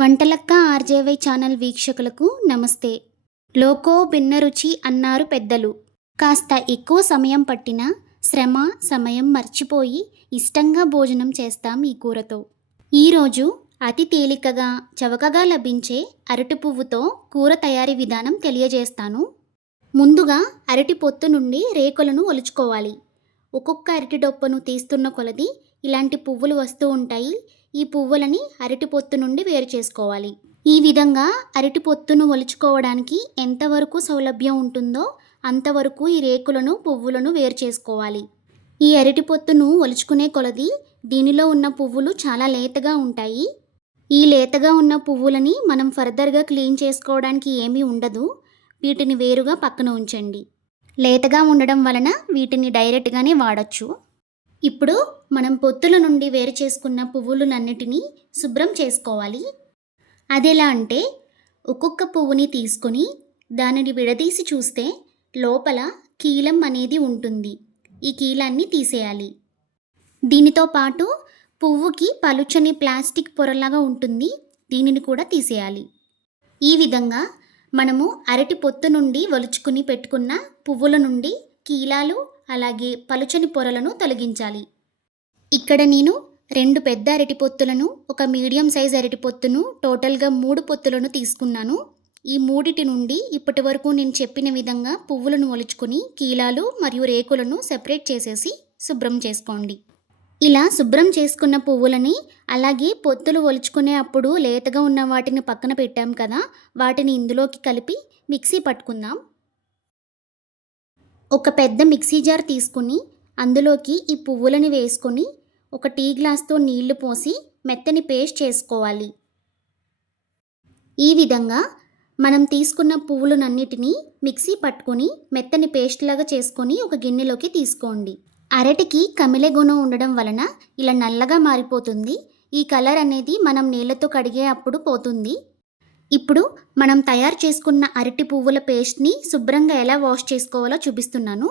Vantalakka RJY channel వీక్షకులకు నమస్తే. Loco భిన్న రుచి అన్నారు పెద్దలు. కాస్త ఎక్కువ సమయం పట్టినా శ్రమ సమయం మర్చిపోయి ఇష్టంగా భోజనం చేస్తాం ఈ కూరతో. ఈరోజు అతి తేలికగా చవకగా లభించే అరటి పువ్వుతో కూర తయారీ విధానం తెలియజేస్తాను. ముందుగా అరటి పొత్తు నుండి రేకులను ఒలుచుకోవాలి. ఒక్కొక్క అరటి డొప్పను తీస్తున్న కొలది ఇలాంటి పువ్వులు వస్తూ ఉంటాయి. ఈ పువ్వులని అరటి పొత్తు నుండి వేరు చేసుకోవాలి. ఈ విధంగా అరటి పొత్తును ఒలుచుకోవడానికి ఎంతవరకు సౌలభ్యం ఉంటుందో అంతవరకు ఈ రేకులను పువ్వులను వేరు చేసుకోవాలి. ఈ అరటి పొత్తును ఒలుచుకునే కొలది దీనిలో ఉన్న పువ్వులు చాలా లేతగా ఉంటాయి. ఈ లేతగా ఉన్న పువ్వులని మనం ఫర్దర్గా క్లీన్ చేసుకోవడానికి ఏమీ ఉండదు. వీటిని వేరుగా పక్కన ఉంచండి. లేతగా ఉండడం వలన వీటిని డైరెక్ట్గానే వాడచ్చు. ఇప్పుడు మనం పొత్తుల నుండి వేరు చేసుకున్న పువ్వులన్నిటినీ శుభ్రం చేసుకోవాలి. అదెలా అంటే ఒక్కొక్క పువ్వుని తీసుకొని దానిని విడదీసి చూస్తే లోపల కీలం అనేది ఉంటుంది. ఈ కీలాన్ని తీసేయాలి. దీనితో పాటు పువ్వుకి పలుచని ప్లాస్టిక్ పొరలాగా ఉంటుంది. దీనిని కూడా తీసేయాలి. ఈ విధంగా మనము అరటి పొత్తు నుండి ఒలుచుకుని పెట్టుకున్న పువ్వుల నుండి కీలాలు అలాగే పలుచని పొరలను తొలగించాలి. ఇక్కడ నేను 2 పెద్ద అరటి పొత్తులను, ఒక మీడియం సైజ్ అరటి పొత్తును, టోటల్గా 3 పొత్తులను తీసుకున్నాను. ఈ మూడిటి నుండి ఇప్పటి వరకు నేను చెప్పిన విధంగా పువ్వులను ఒలుచుకొని కీలాలు మరియు రేకులను సెపరేట్ చేసేసి శుభ్రం చేసుకోండి. ఇలా శుభ్రం చేసుకున్న పువ్వులని అలాగే పొత్తులు ఒలుచుకునే అప్పుడు లేతగా ఉన్న వాటిని పక్కన పెట్టాం కదా, వాటిని ఇందులోకి కలిపి మిక్సీ పట్టుకుందాం. ఒక పెద్ద మిక్సీ జార్ తీసుకుని అందులోకి ఈ పువ్వులని వేసుకొని ఒక టీ గ్లాస్తో నీళ్లు పోసి మెత్తని పేస్ట్ చేసుకోవాలి. ఈ విధంగా మనం తీసుకున్న పువ్వులన్నిటినీ మిక్సీ పట్టుకొని మెత్తని పేస్ట్ లాగా చేసుకొని ఒక గిన్నెలోకి తీసుకోండి. అరటికి కమిలే గుణం ఉండడం వలన ఇలా నల్లగా మారిపోతుంది. ఈ కలర్ అనేది మనం నీళ్ళతో కడిగే అప్పుడు పోతుంది. ఇప్పుడు మనం తయారు చేసుకున్న అరటి పువ్వుల పేస్ట్ని శుభ్రంగా ఎలా వాష్ చేసుకోవాలో చూపిస్తున్నాను.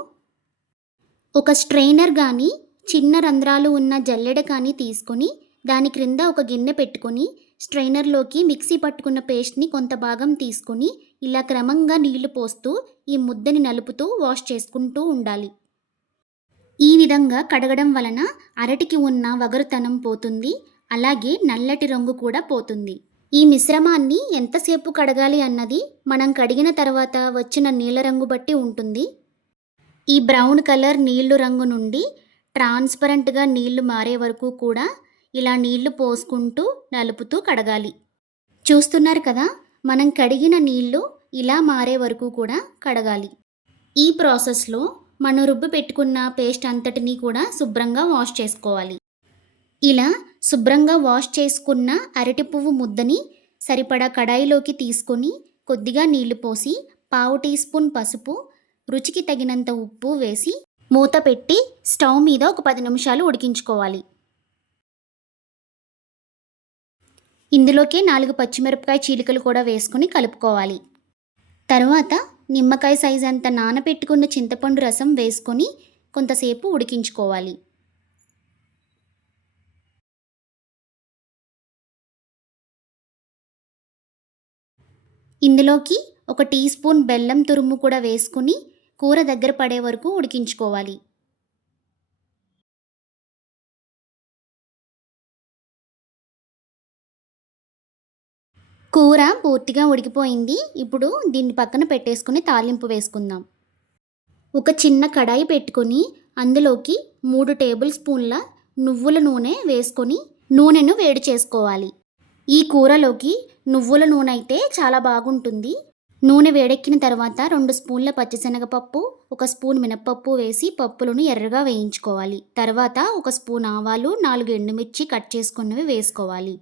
ఒక స్ట్రెయినర్ కానీ చిన్న రంధ్రాలు ఉన్న జల్లెడ కానీ తీసుకొని దాని క్రింద ఒక గిన్నె పెట్టుకొని స్ట్రెయినర్లోకి మిక్సీ పట్టుకున్న పేస్ట్ని కొంత భాగం తీసుకొని ఇలా క్రమంగా నీళ్లు పోస్తూ ఈ ముద్దని నలుపుతూ వాష్ చేసుకుంటూ ఉండాలి. ఈ విధంగా కడగడం వలన అరటికి ఉన్న వగరుతనం పోతుంది. అలాగే నల్లటి రంగు కూడా పోతుంది. ఈ మిశ్రమాన్ని ఎంతసేపు కడగాలి అన్నది మనం కడిగిన తర్వాత వచ్చిన నీళ్ళ రంగు బట్టి ఉంటుంది. ఈ బ్రౌన్ కలర్ నీళ్లు రంగు నుండి ట్రాన్స్పరెంట్గా నీళ్లు మారే వరకు కూడా ఇలా నీళ్లు పోసుకుంటూ నలుపుతూ కడగాలి. చూస్తున్నారు కదా, మనం కడిగిన నీళ్లు ఇలా మారే వరకు కూడా కడగాలి. ఈ ప్రాసెస్లో మనం రుబ్బు పెట్టుకున్న పేస్ట్ అంతటినీ కూడా శుభ్రంగా వాష్ చేసుకోవాలి. ఇలా శుభ్రంగా వాష్ చేసుకున్న అరటి పువ్వు ముద్దని సరిపడా కడాయిలోకి తీసుకొని కొద్దిగా నీళ్లు పోసి 1/2 టీ స్పూన్ పసుపు, రుచికి తగినంత ఉప్పు వేసి మూత పెట్టి స్టవ్ మీద ఒక 10 నిమిషాలు ఉడికించుకోవాలి. ఇందులోకి 4 పచ్చిమిరపకాయ చీలికలు కూడా వేసుకొని కలుపుకోవాలి. తర్వాత నిమ్మకాయ సైజ్ అంత నానబెట్టుకున్న చింతపండు రసం వేసుకొని కొంతసేపు ఉడికించుకోవాలి. ఇందులోకి 1 టీ స్పూన్ బెల్లం తురుము కూడా వేసుకుని కూర దగ్గర పడే వరకు ఉడికించుకోవాలి. కూర పూర్తిగా ఉడికిపోయింది. ఇప్పుడు దీన్ని పక్కన పెట్టేసుకుని తాలింపు వేసుకుందాం. ఒక చిన్న కడాయి పెట్టుకొని అందులోకి 3 టేబుల్ స్పూన్ల నువ్వుల నూనె వేసుకొని నూనెను వేడి చేసుకోవాలి. ఈ కూరలోకి నువ్వుల నూనె అయితే చాలా బాగుంటుంది. నూనె వేడెక్కిన తర్వాత 2 స్పూన్ల పచ్చిశనగపప్పు, 1 స్పూన్ మినపప్పు వేసి పప్పులను ఎర్రగా వేయించుకోవాలి. తర్వాత 1 స్పూన్ ఆవాలు, 4 ఎండుమిర్చి కట్ చేసుకున్నవి వేసుకోవాలి.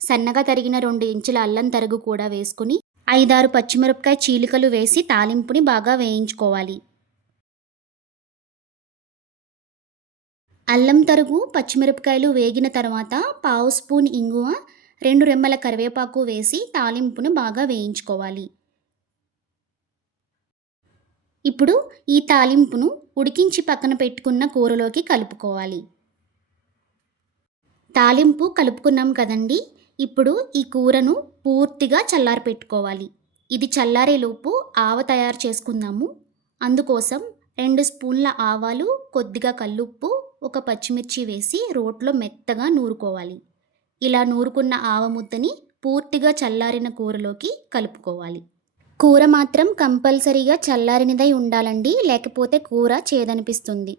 సన్నగా తరిగిన 2 ఇంచుల అల్లం తరుగు కూడా వేసుకుని 5-6 పచ్చిమిరపకాయ చీలికలు వేసి తాలింపుని బాగా వేయించుకోవాలి. అల్లం తరుగు, పచ్చిమిరపకాయలు వేగిన తర్వాత 1/2 స్పూన్ ఇంగువ, 2 రెమ్మల కరివేపాకు వేసి తాలింపును బాగా వేయించుకోవాలి. ఇప్పుడు ఈ తాలింపును ఉడికించి పక్కన పెట్టుకున్న కూరలోకి కలుపుకోవాలి. తాలింపు కలుపుకున్నాం కదండి, ఇప్పుడు ఈ కూరను పూర్తిగా చల్లారపెట్టుకోవాలి. ఇది చల్లారేలోపు ఆవ తయారు చేసుకుందాము. అందుకోసం 2 స్పూన్ల ఆవాలు, కొద్దిగా కల్లుప్పు, ఒక పచ్చిమిర్చి వేసి రోట్లో మెత్తగా నూరుకోవాలి. ఇలా నూరుకున్న ఆవ ముద్దని పూర్తిగా చల్లారిన కూరలోకి కలుపుకోవాలి. కూర మాత్రం కంపల్సరీగా చల్లారినదై ఉండాలండి, లేకపోతే కూర చేదనిపిస్తుంది.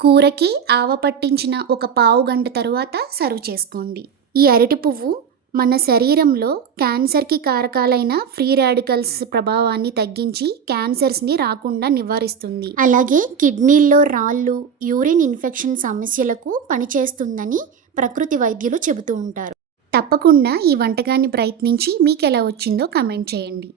కూరకి ఆవ పట్టించిన ఒక పావు గంట తరువాత సర్వ్ చేసుకోండి. ఈ అరటి పువ్వు మన శరీరంలో క్యాన్సర్కి కారకాలైన ఫ్రీ రాడికల్స్ ప్రభావాన్ని తగ్గించి క్యాన్సర్స్ని రాకుండా నివారిస్తుంది. అలాగే కిడ్నీల్లో రాళ్ళు, యూరిన్ ఇన్ఫెక్షన్ సమస్యలకు పనిచేస్తుందని ప్రకృతి వైద్యులు చెబుతూ ఉంటారు. తప్పకుండా ఈ వంటకాన్ని ప్రయత్నించి మీకు ఎలా వచ్చిందో కామెంట్ చేయండి.